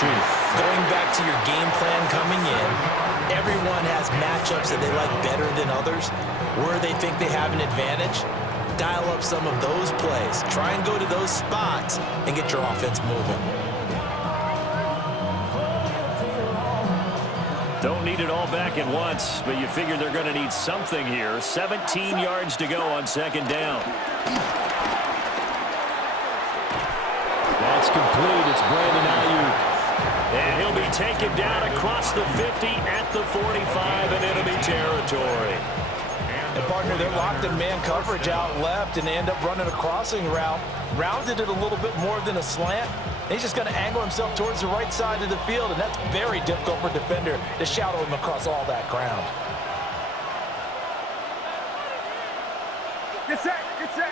strategy. Going back to your game plan coming in, everyone has matchups that they like better than others. Where they think they have an advantage, dial up some of those plays. Try and go to those spots and get your offense moving. Don't need it all back at once, but you figure they're going to need something here. 17 yards to go on second down. That's complete. It's Brandon Ayuk. And he'll be taken down across the 50 at the 45 and enemy territory. And partner, they're locked in man coverage out left, and they end up running a crossing route. Rounded it a little bit more than a slant. He's just going to angle himself towards the right side of the field, and that's very difficult for a defender to shadow him across all that ground. Get set, get set.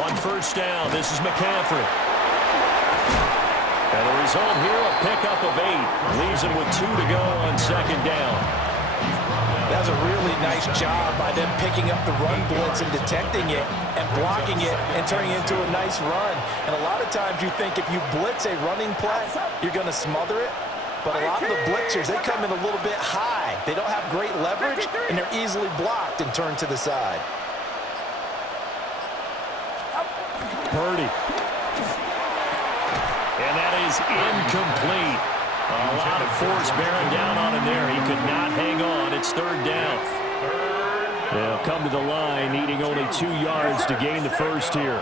On first down, this is McCaffrey. And the result here, a pickup of 8. Leaves him with 2 to go on second down. That was a really nice job by them picking up the run blitz and detecting it and blocking it and turning it into a nice run. And a lot of times you think if you blitz a running play, you're going to smother it. But a lot of the blitzers, they come in a little bit high. They don't have great leverage, and they're easily blocked and turned to the side. Purdy. And that is incomplete. A lot of force bearing down on him there. He could not hang on. It's third down. They'll come to the line, needing only 2 yards to gain the first here.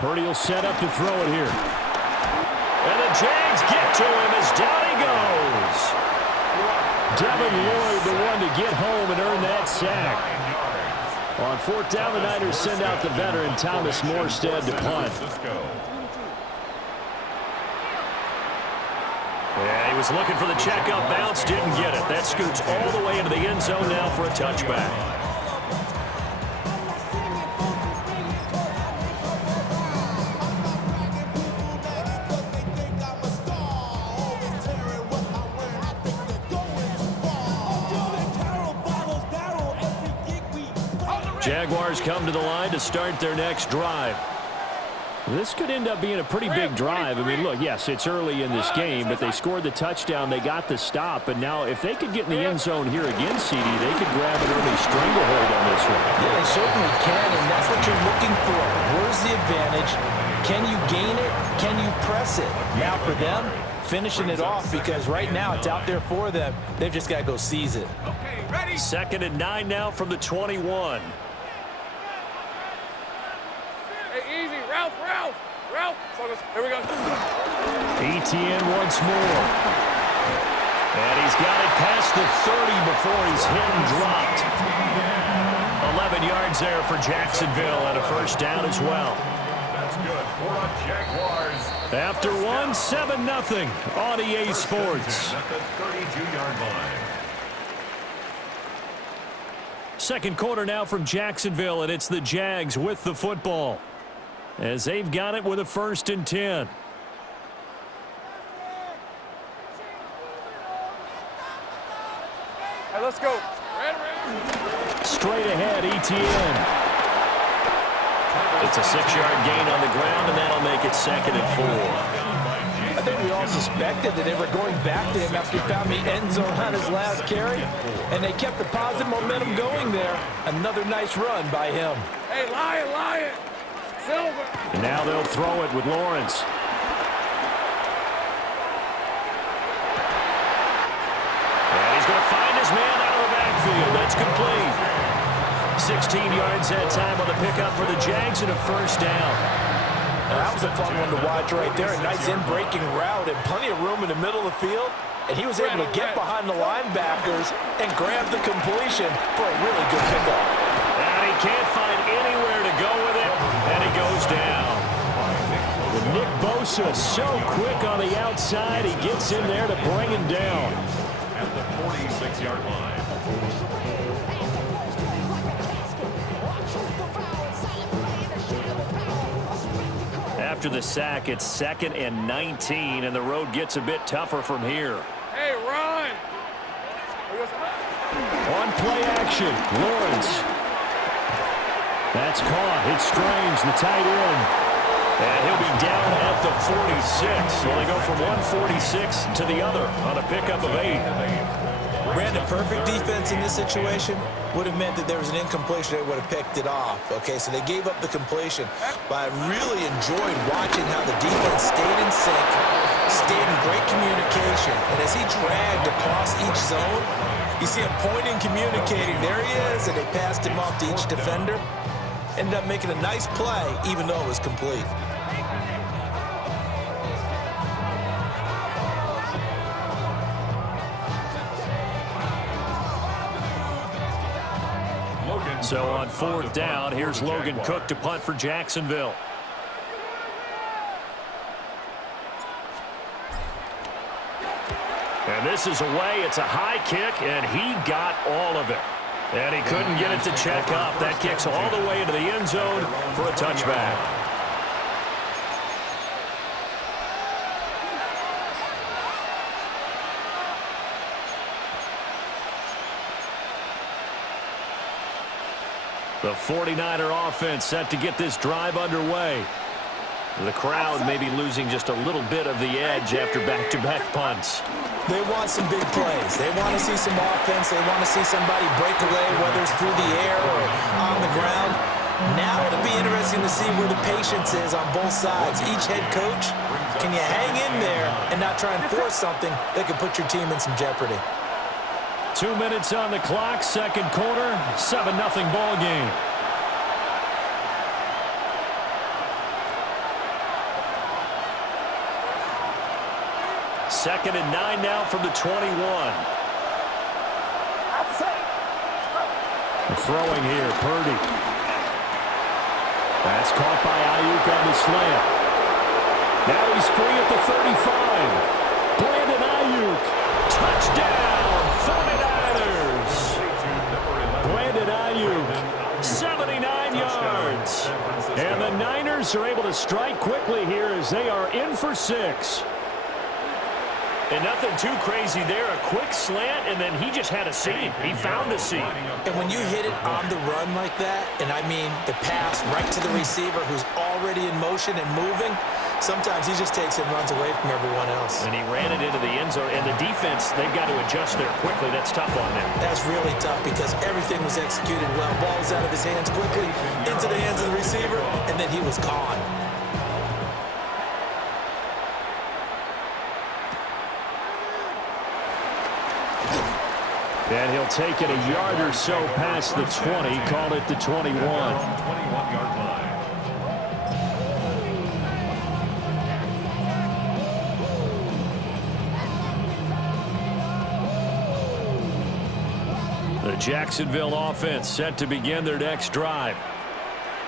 Purdy will set up to throw it here. And the Jags get to him as down he goes. Devin Lloyd, the one to get home and earn that sack. On fourth down, the Niners send out the veteran Thomas Morstead to punt. Yeah, he was looking for the checkup bounce, didn't get it. That scoots all the way into the end zone now for a touchback. Jaguars come to the line to start their next drive. This could end up being a pretty big drive. I mean, look, yes, it's early in this game, but they scored the touchdown, they got the stop, and now if they could get in the end zone here again, CD, they could grab an early stranglehold on this one. Yeah, they certainly can, and that's what you're looking for. Where's the advantage? Can you gain it? Can you press it? Now for them, finishing it off, because right now it's out there for them. They've just got to go seize it. Okay, ready? 2nd and 9 now from the 21. Hey, easy. Ralph. Focus. Here we go. ETN once more. And he's got it past the 30 before he's hit and dropped. 11 yards there for Jacksonville and a first down as well. That's good for the Jaguars. After one, 7-0 on EA Sports. At the 32-yard line. Second quarter now from Jacksonville, and it's the Jags with the football, as they've got it with a 1st and 10. Hey, let's go. Red. Straight ahead, ETN. It's a 6-yard gain on the ground, and that'll make it 2nd and 4. I think we all suspected that they were going back to him after he found the end zone on his last carry, and they kept the positive momentum going there. Another nice run by him. Hey, Lion. Silver. And now they'll throw it with Lawrence. And he's going to find his man out of the backfield. That's complete. 16 yards that time on the pickup for the Jags and a first down. Now, that was a fun one to watch right there. A nice in-breaking route and plenty of room in the middle of the field. And he was able to get behind the linebackers and grab the completion for a really good pickup. And he can't find anywhere to go with it, and he goes down. With Nick Bosa so quick on the outside, he gets in there to bring him down. At the 46-yard line. After the sack, it's 2nd and 19, and the road gets a bit tougher from here. Hey, run. On play action, Lawrence. That's caught. It's Strange, the tight end. And he'll be down at the 46. Well, they go from 146 to the other on a pickup of 8. Brandon, perfect defense in this situation would have meant that there was an incompletion. They would have picked it off. Okay, so they gave up the completion. But I really enjoyed watching how the defense stayed in sync, stayed in great communication. And as he dragged across each zone, you see him pointing, communicating. There he is, and they passed him off to each defender. Ended up making a nice play, even though it was complete. So on 4th down, here's Logan Cook to punt for Jacksonville. And this is away. It's a high kick, and he got all of it. And he couldn't get it to check up. That kicks all the way into the end zone for a touchback. The 49er offense set to get this drive underway. The crowd may be losing just a little bit of the edge after back-to-back punts. They want some big plays. They want to see some offense. They want to see somebody break away, whether it's through the air or on the ground. Now it'll be interesting to see where the patience is on both sides. Each head coach, can you hang in there and not try and force something that could put your team in some jeopardy? 2 minutes on the clock, second quarter, 7-0 ball game. Second and 9 now from the 21. Throwing here, Purdy. That's caught by Ayuk on the slant. Now he's free at the 35. Brandon Ayuk, touchdown, 49ers. Brandon Ayuk, 79 yards. And the Niners are able to strike quickly here as they are in for 6. And nothing too crazy there. A quick slant, and then he just had a seam. He found a seam. And when you hit it on the run like that, and I mean the pass right to the receiver who's already in motion and moving, sometimes he just takes it and runs away from everyone else. And he ran it into the end zone. And the defense, they've got to adjust there quickly. That's tough on them. That's really tough because everything was executed well. Ball was out of his hands quickly, into the hands of the receiver, and then he was gone. And he'll take it a yard or so past the 20, call it the 21. 21-yard line. The Jacksonville offense set to begin their next drive.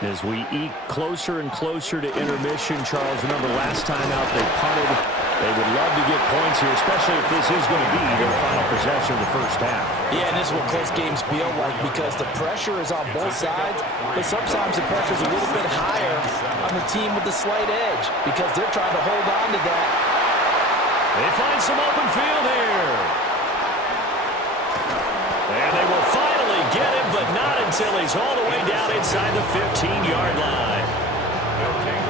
As we eke closer and closer to intermission, Charles, remember last time out they punted. They would love to get points here, especially if this is going to be their final possession of the first half. Yeah, and this is what close games feel like because the pressure is on both sides, but sometimes the pressure is a little bit higher on the team with the slight edge because they're trying to hold on to that. They find some open field here. And they will finally get him, but not until he's all the way down inside the 15-yard line.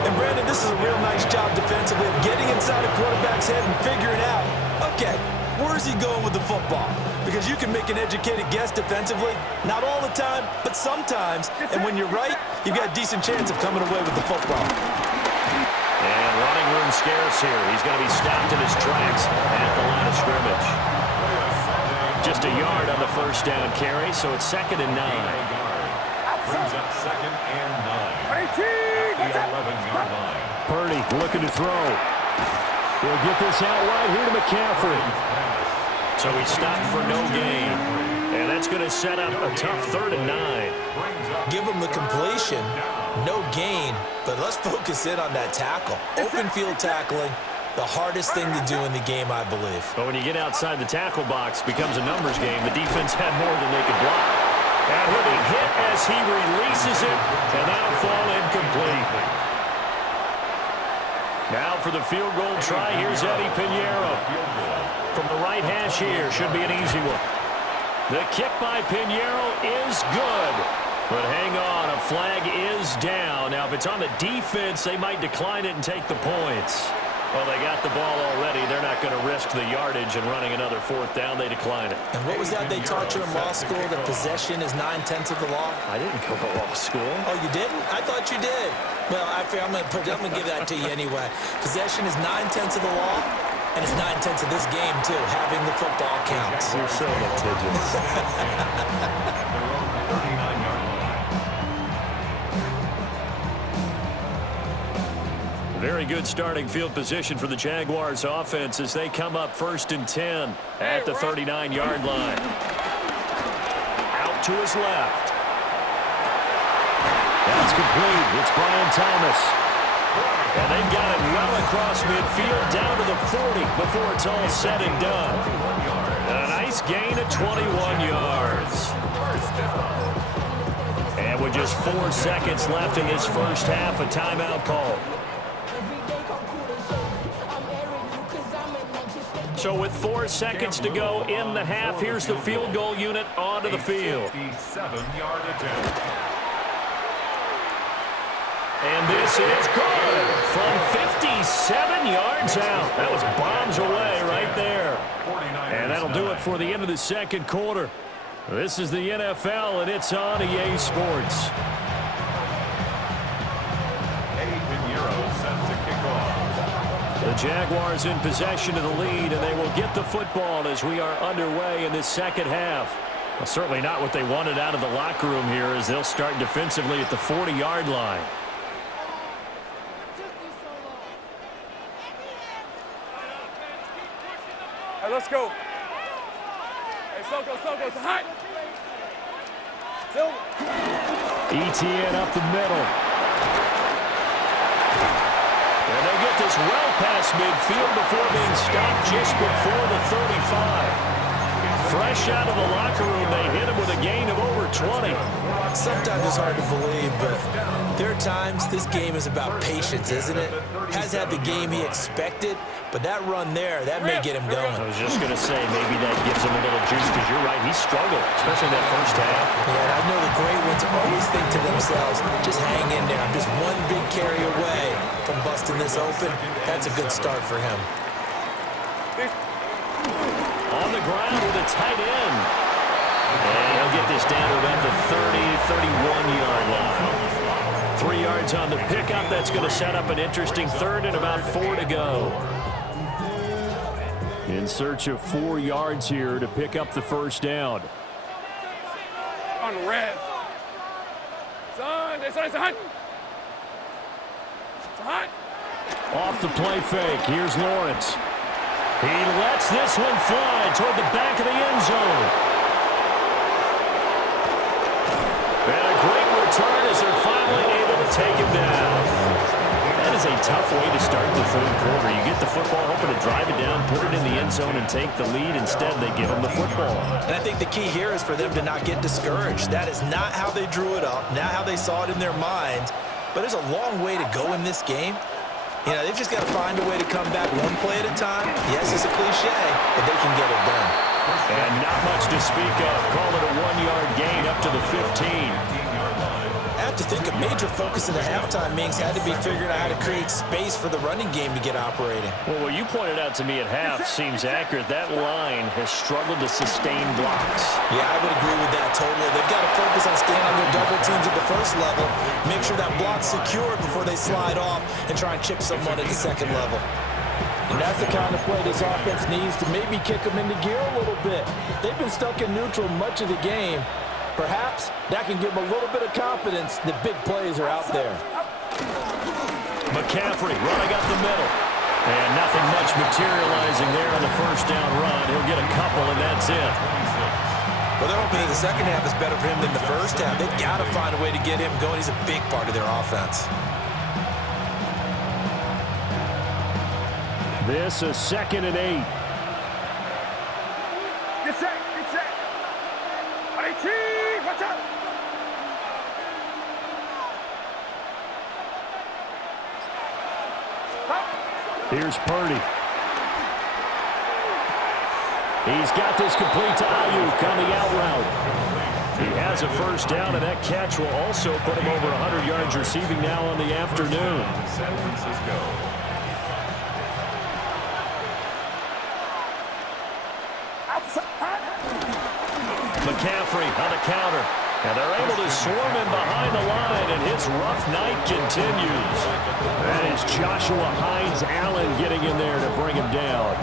And, Brandon, this is a real nice job defensively of getting inside a quarterback's head and figuring out, okay, where's he going with the football? Because you can make an educated guess defensively, not all the time, but sometimes. And when you're right, you've got a decent chance of coming away with the football. And running room scarce here. He's going to be stopped in his tracks at the line of scrimmage. Just a yard on the first down carry, so it's 2nd and 9. Brings up 2nd and 9. The 11-yard line. Purdy looking to throw. He'll get this out right here to McCaffrey. So he stopped for no gain. And that's going to set up a tough 3rd and 9. Give him the completion, no gain, but let's focus in on that tackle. Open field tackling, the hardest thing to do in the game, I believe. But when you get outside the tackle box, it becomes a numbers game. The defense had more than they could block. And he'll be hit as he releases it, and that'll fall incomplete. Now for the field goal try, here's Eddie Pinheiro. From the right hash here, should be an easy one. The kick by Pinheiro is good. But hang on, a flag is down. Now, if it's on the defense, they might decline it and take the points. Well, they got the ball already. They're not going to risk the yardage and running another fourth down. They decline it. And what was that they taught you in law school, that possession is 9/10 of the law? I didn't go to law school. Oh, you didn't? I thought you did. Well, I'm going to give that to you anyway. Possession is 9/10 of the law, and it's 9/10 of this game, too. Having the football counts. You're so litigious. Very good starting field position for the Jaguars offense as they come up 1st and 10 at the 39-yard line. Out to his left. That's complete. It's Brian Thomas. And they've got it well across midfield down to the 40 before it's all said and done. And a nice gain of 21 yards. And with just 4 seconds left in this first half, a timeout call. So with 4 seconds to go in the half, here's the field goal unit onto the field. 57-yard attempt. And this is good from 57 yards out. That was bombs away right there. And that'll do it for the end of the second quarter. This is the NFL, and it's on EA Sports. The Jaguars in possession of the lead, and they will get the football as we are underway in this second half. Well, certainly not what they wanted out of the locker room here as they'll start defensively at the 40-yard line. Hey, let's go. Hey, Soko, it's hot. Silver. ETN up the middle. And they get this well past midfield before being stopped just before the 35. Fresh out of the locker room, they hit him with a gain of over 20. Sometimes it's hard to believe, but there are times this game is about patience, isn't it? Has had the game he expected, but that run there, that may get him going. I was just going to say, maybe that gives him a little juice, because you're right, he struggled, especially that first half. Yeah, and I know the great ones always think to themselves, just hang in there. I'm just one big carry away from busting this open. That's a good start for him. On the ground with a tight end. And he'll get this down to about the 31-yard line. 3 yards on the pickup. That's going to set up an interesting third and about 4 to go. In search of 4 yards here to pick up the first down. On the red. Son, it's hot. It's hot. Off the play fake. Here's Lawrence. He lets this one fly toward the back of the end zone. And a great return as they're finally able to take him down. That is a tough way to start the third quarter. You get the football, hoping to drive it down, put it in the end zone, and take the lead. Instead, they give him the football. And I think the key here is for them to not get discouraged. That is not how they drew it up, not how they saw it in their minds. But there's a long way to go in this game. You know, they've just got to find a way to come back one play at a time. Yes, it's a cliche, but they can get it done. And not much to speak of. Call it a 1-yard gain up to the 15. I have to think a major focus in the halftime means had to be figuring out how to create space for the running game to get operating. Well, what you pointed out to me at half seems accurate. That line has struggled to sustain blocks. Yeah, I would agree with that totally. They've got to focus on staying on their double teams at the first level, make sure that block's secured before they slide off, and try and chip someone at the second level. And that's the kind of play this offense needs to maybe kick them into gear a little bit. They've been stuck in neutral much of the game. Perhaps that can give them a little bit of confidence that big plays are out there. McCaffrey running up the middle. And nothing much materializing there on the first down run. He'll get a couple, and that's it. Well, they're hoping that the second half is better for him than the first half. They've got to find a way to get him going. He's a big part of their offense. This is 2nd and 8. Get set. Watch out. Here's Purdy. He's got this complete to Ayuk on the out route. He has a first down, and that catch will also put him over 100 yards receiving now on the afternoon. San Francisco. McCaffrey on the counter. And they're able to swarm him behind the line, and his rough night continues. That is Joshua Hines-Allen getting in there to bring him down.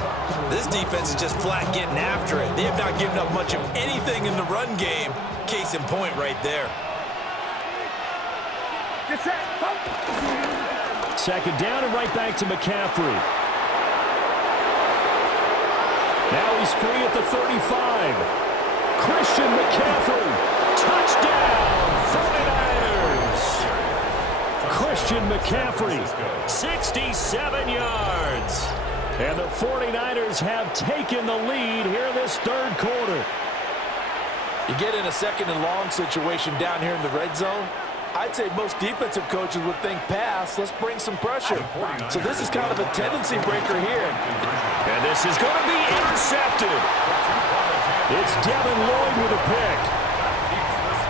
This defense is just flat getting after it. They have not given up much of anything in the run game. Case in point right there. Second down and right back to McCaffrey. Now he's free at the 35. Christian McCaffrey. Touchdown, 49ers! Christian McCaffrey, 67 yards. And the 49ers have taken the lead here in this third quarter. You get in a second and long situation down here in the red zone, I'd say most defensive coaches would think pass, let's bring some pressure. So this is kind of a tendency breaker here. And this is going to be intercepted. It's Devin Lloyd with a pick.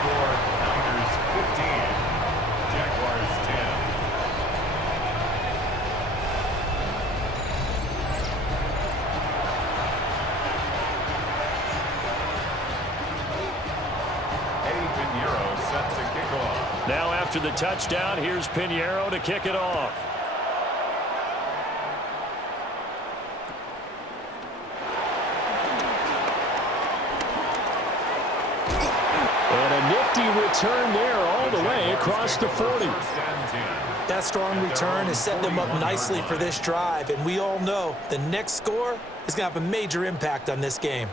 Niners 15, Jaguars 10. Eddie Pinheiro set to kick off. Now after the touchdown, here's Pinheiro to kick it off. And a nifty return there all the way across the 40. That strong return has set them up nicely for this drive, and we all know the next score is going to have a major impact on this game.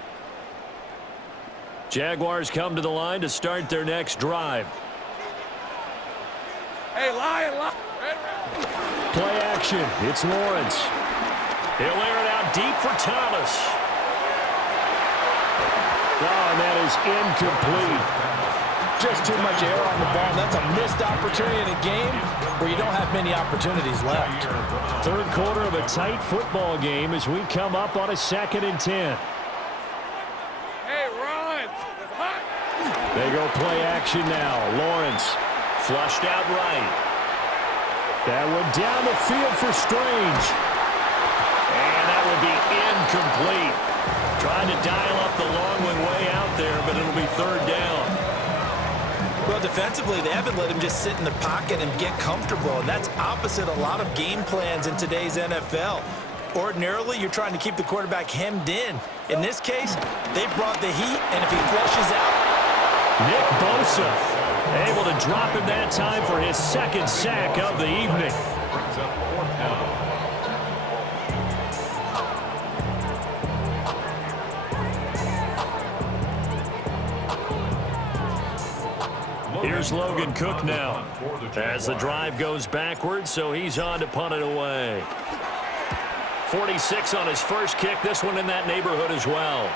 Jaguars come to the line to start their next drive. Hey, Lion. Play action. It's Lawrence. He'll air it out deep for Thomas. Oh, and that is incomplete. Just too much air on the ball. That's a missed opportunity in a game where you don't have many opportunities left. Third quarter of a tight football game as we come up on a 2nd and 10. Hey, run. They go play action now. Lawrence flushed out right. That one down the field for Strange. And that will be incomplete. Trying to dial up the long one way out there, but it'll be third down. Well, defensively, they haven't let him just sit in the pocket and get comfortable, and that's opposite a lot of game plans in today's NFL. Ordinarily, you're trying to keep the quarterback hemmed in. In this case, they brought the heat, and if he flushes out... Nick Bosa able to drop him that time for his 2nd sack of the evening. Brings up 4th down. Here's Logan Cook now as the drive goes backwards, so he's on to punt it away. 46 on his first kick, this one in that neighborhood as well.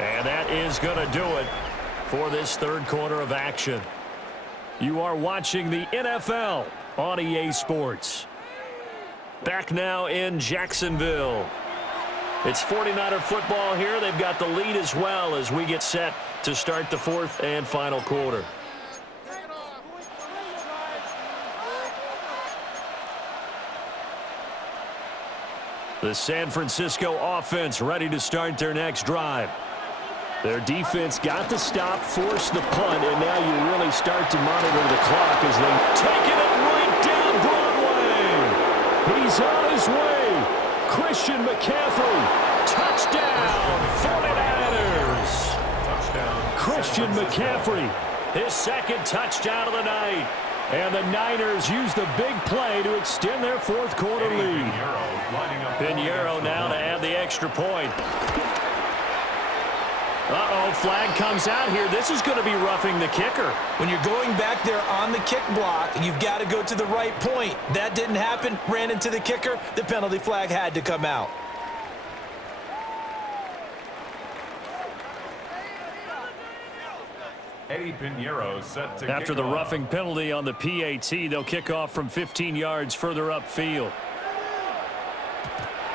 And that is going to do it for this third quarter of action. You are watching the NFL on EA Sports. Back now in Jacksonville. It's 49er football here. They've got the lead as well as we get set to start the 4th and final quarter. The San Francisco offense ready to start their next drive. Their defense got the stop, forced the punt, and now you really start to monitor the clock as they take it up right down Broadway. He's on his way. Christian McCaffrey, touchdown, 49ers. Touchdown. Christian McCaffrey, his 2nd touchdown of the night. And the Niners use the big play to extend their 4th quarter lead. Pinheiro now to add the extra point. Uh-oh, flag comes out here. This is going to be roughing the kicker. When you're going back there on the kick block, you've got to go to the right point. That didn't happen. Ran into the kicker. The penalty flag had to come out. Eddie Pinheiro set to After the roughing penalty on the PAT, they'll kick off from 15 yards further upfield.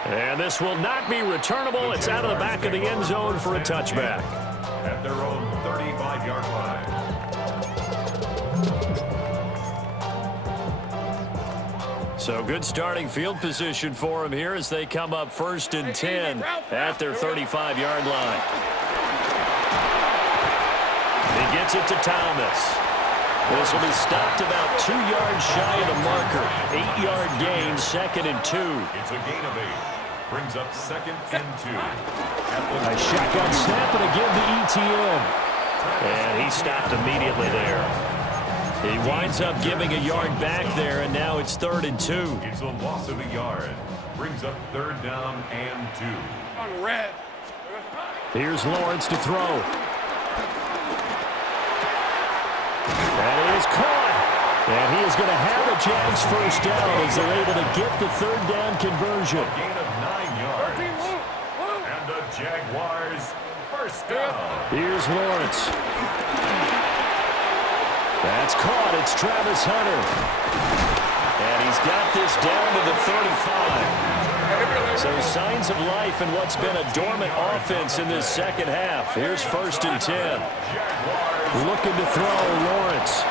And this will not be returnable. It's out of the back of the end zone for a touchback. At their own 35-yard line. So good starting field position for them here as they come up 1st and 10 at their 35-yard line. He gets it to Thomas. This will be stopped about 2 yards shy of the marker. 8-yard gain, 2nd and 2. It's a gain of 8. Brings up 2nd and 2. A shotgun snap and again the ETN. And he stopped immediately there. He winds up giving a yard back there, and now it's 3rd and 2. It's a loss of a yard. Brings up 3rd down and 2. On red. Here's Lawrence to throw. That is caught. And he is going to have a Jags first down as they're able to get the 3rd down conversion. A gain of 9 yards. And the Jaguars first down. Here's Lawrence. That's caught. It's Travis Hunter. And he's got this down to the 35. So signs of life in what's been a dormant offense in this second half. Here's 1st and 10. Looking to throw, Lawrence.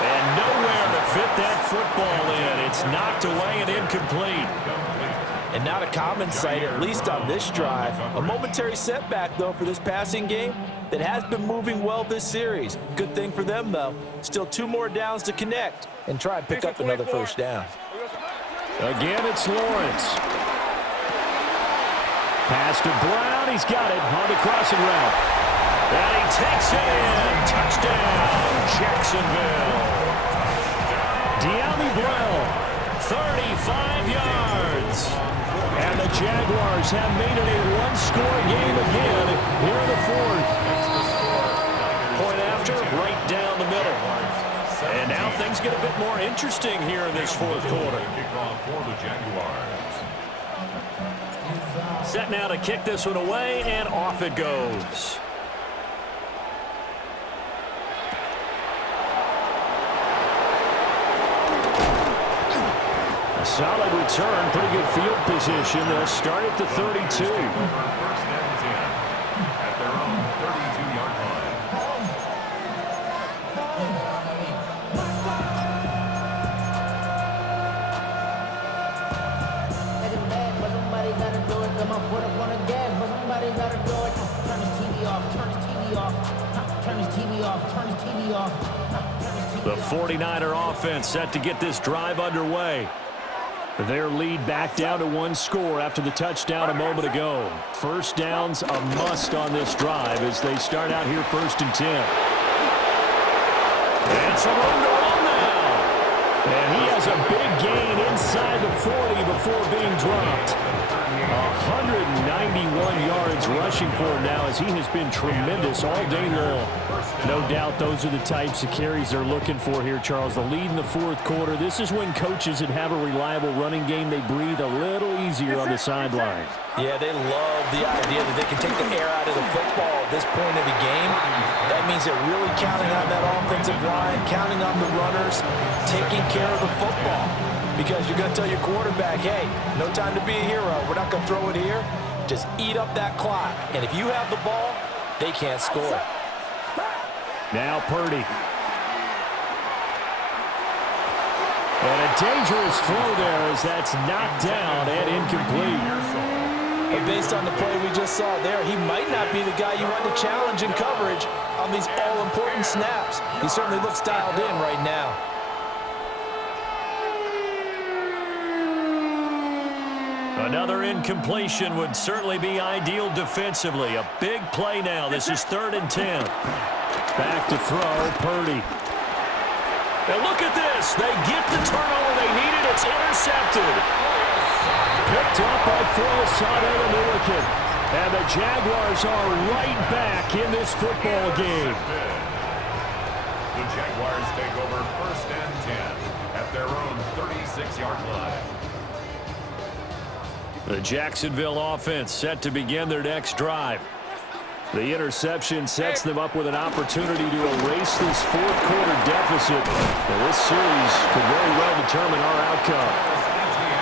And nowhere to fit that football in. It's knocked away and incomplete. And not a common sight, at least on this drive. A momentary setback, though, for this passing game that has been moving well this series. Good thing for them, though. Still 2 more downs to connect and try and pick up another first down. Again, it's Lawrence. Pass to Brown. He's got it on the crossing route. And he takes it in. Touchdown, Jacksonville. De'Ami Brown, 35 yards. And the Jaguars have made it a one-score game again here in the 4th. Point after, right down the middle. And now things get a bit more interesting here in this 4th quarter. Kickoff for the Jaguars. Set now to kick this one away, and off it goes. A solid return, pretty good field position. They'll start at the 32. 1st and 10 at their own 32-yard line. Somebody gotta do it. Come on, put up on the gas, but somebody gotta do it. Turn his TV off. Turn his TV off. Turn his TV off. Turn his TV off. The 49er offense set to get this drive underway. Their lead back down to 1 score after the touchdown a moment ago. First down's a must on this drive as they start out here 1st and 10. And some room to run now. And he has a big gain inside the 40 before being dropped. 191 yards rushing for him now as he has been tremendous all day long. No doubt those are the types of carries they're looking for here, Charles. The lead in the 4th quarter. This is when coaches that have a reliable running game, they breathe a little easier on the sideline. Yeah, they love the idea that they can take the air out of the football at this point of the game. That means they're really counting on that offensive line, counting on the runners, taking care of the football. Because you're going to tell your quarterback, hey, no time to be a hero. We're not going to throw it here. Just eat up that clock. And if you have the ball, they can't score. Now Purdy. And a dangerous throw there as that's knocked down and incomplete. But based on the play we just saw there, he might not be the guy you want to challenge in coverage on these all-important snaps. He certainly looks dialed in right now. Another incompletion would certainly be ideal defensively. A big play now. This is 3rd and 10. Back to throw, Purdy. And look at this. They get the turnover they needed. It's intercepted. Picked up by Foyesade and Milliken. And the Jaguars are right back in this football game. The Jaguars take over 1st and 10 at their own 36-yard line. The Jacksonville offense set to begin their next drive. The interception sets them up with an opportunity to erase this 4th quarter deficit. And this series could very well determine our outcome.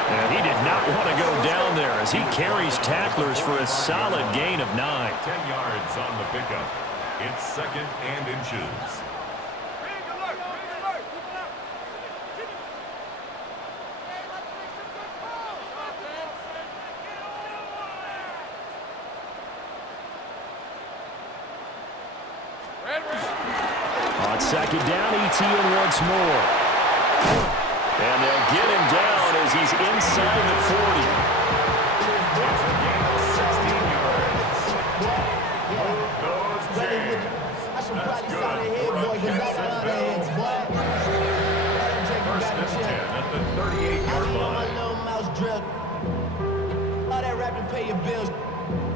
And he did not want to go down there as he carries tacklers for a solid gain of 9. 10 yards on the pickup. It's 2nd and inches. On 2nd down, ETN once more. And they'll get him down as he's inside the 40. It's a gain of 16 yards. Those Jags. That's good. Run gets it down. 1st and 10 at the 38-yard line. All that rap to pay your bills.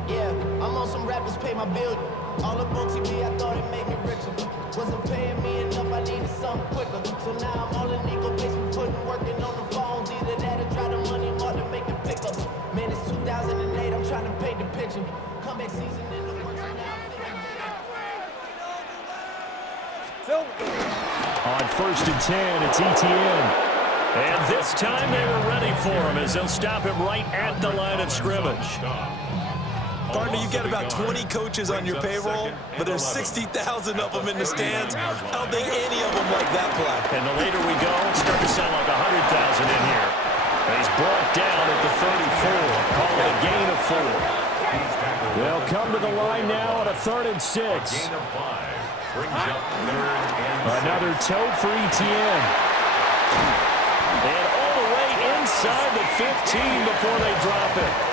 Yeah, I'm on some rappers pay my bills. All up on TV, I thought it made me richer. Wasn't paying me enough, I needed something quicker. So now I'm all in Nico basement, working on the phones. Either that or try the money mark to make the pickups. Man, it's 2008, I'm trying to paint the picture. Comeback season in the works now. On 1st and 10, it's ETN. And this time they were ready for him as they'll stop him right at the line of scrimmage. Partner, you've got about 20 coaches on your payroll, but there's 60,000 of them in the stands. I don't think any of them like that play. And the later we go, it's starting to sound like 100,000 in here. And he's brought down at the 34. Call it a gain of 4. They'll come to the line now on a 3rd and 6. Gain of 5. Brings up 3rd and 6. Another tote for ETN. And all the way inside the 15 before they drop it.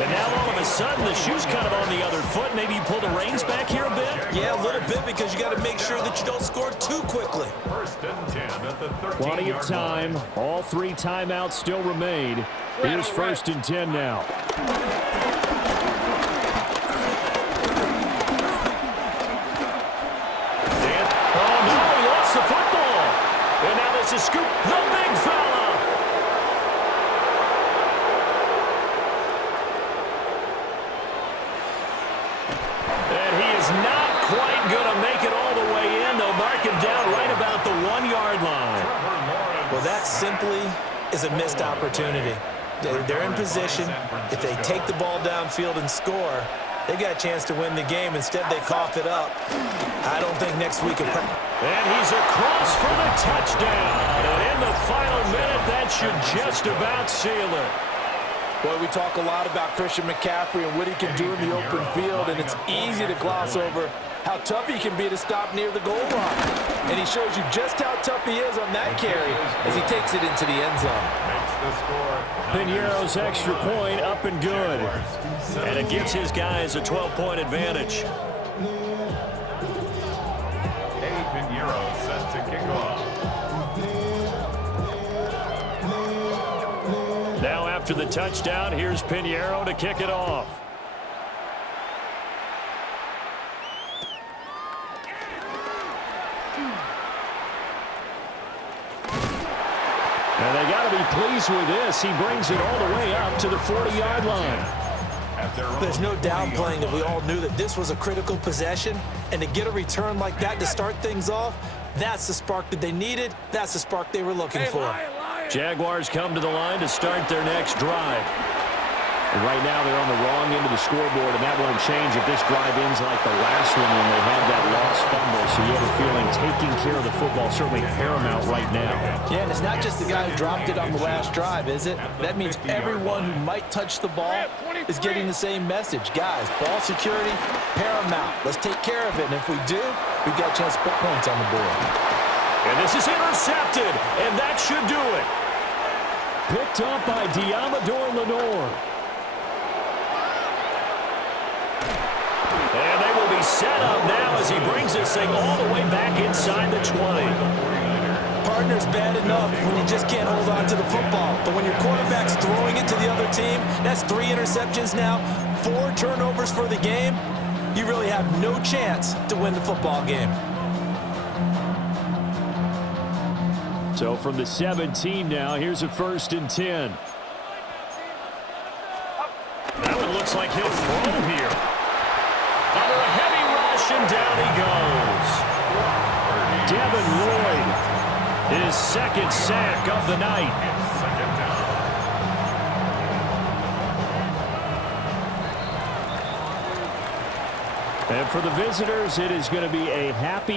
And now all of a sudden the shoe's kind of on the other foot. Maybe you pull the reins back here a bit? Yeah, a little bit because you got to make sure that you don't score too quickly. 1st and 10 at the 13-yard line. Plenty of time. All 3 timeouts still remain. Here's 1st and 10 now. Oh, no, he lost the football. And now this is Scoop, the big fella. And he is not quite going to make it all the way in. They'll mark him down right about the 1-yard line. Well, that simply is a missed opportunity. They're in position. If they take the ball downfield and score, they've got a chance to win the game. Instead, they cough it up. I don't think next week... And he's across for the touchdown. And in the final minute, that should just about seal it. Boy, we talk a lot about Christian McCaffrey and what he can do in the open field, and it's easy to gloss over how tough he can be to stop near the goal line. And he shows you just how tough he is on that carry as he takes it into the end zone. Piñeiro's extra point up and good. And it gives his guys a 12-point advantage. Piñeiro set to kick off. Now after the touchdown, here's Piñeiro to kick it off. And they got to be pleased with this. He brings it all the way up to the 40-yard line. There's no downplaying that we all knew that this was a critical possession, and to get a return like that to start things off, that's the spark that they needed. That's the spark they were looking for. Jaguars come to the line to start their next drive. And right now they're on the wrong end of the scoreboard, and that won't change if this drive ends like the last one when they had that lost fumble. So you have a feeling taking care of the football is certainly paramount right now. Yeah, and it's not just the guy who dropped it on the last drive, is it? That means everyone who might touch the ball is getting the same message. Guys, ball security, paramount. Let's take care of it, and if we do, we've got a chance to put points on the board. And this is intercepted, and that should do it. Picked up by Diamador Lenore. And they will be set up now as he brings this thing all the way back inside the 20. Partner's bad enough when you just can't hold on to the football. But when your quarterback's throwing it to the other team, that's 3 interceptions now, 4 turnovers for the game. You really have no chance to win the football game. So from the 17 now, here's a 1st and 10. That one looks like he'll throw here. Under a heavy rush, and down he goes. Devin Lloyd, his 2nd sack of the night. And for the visitors, it is going to be a happy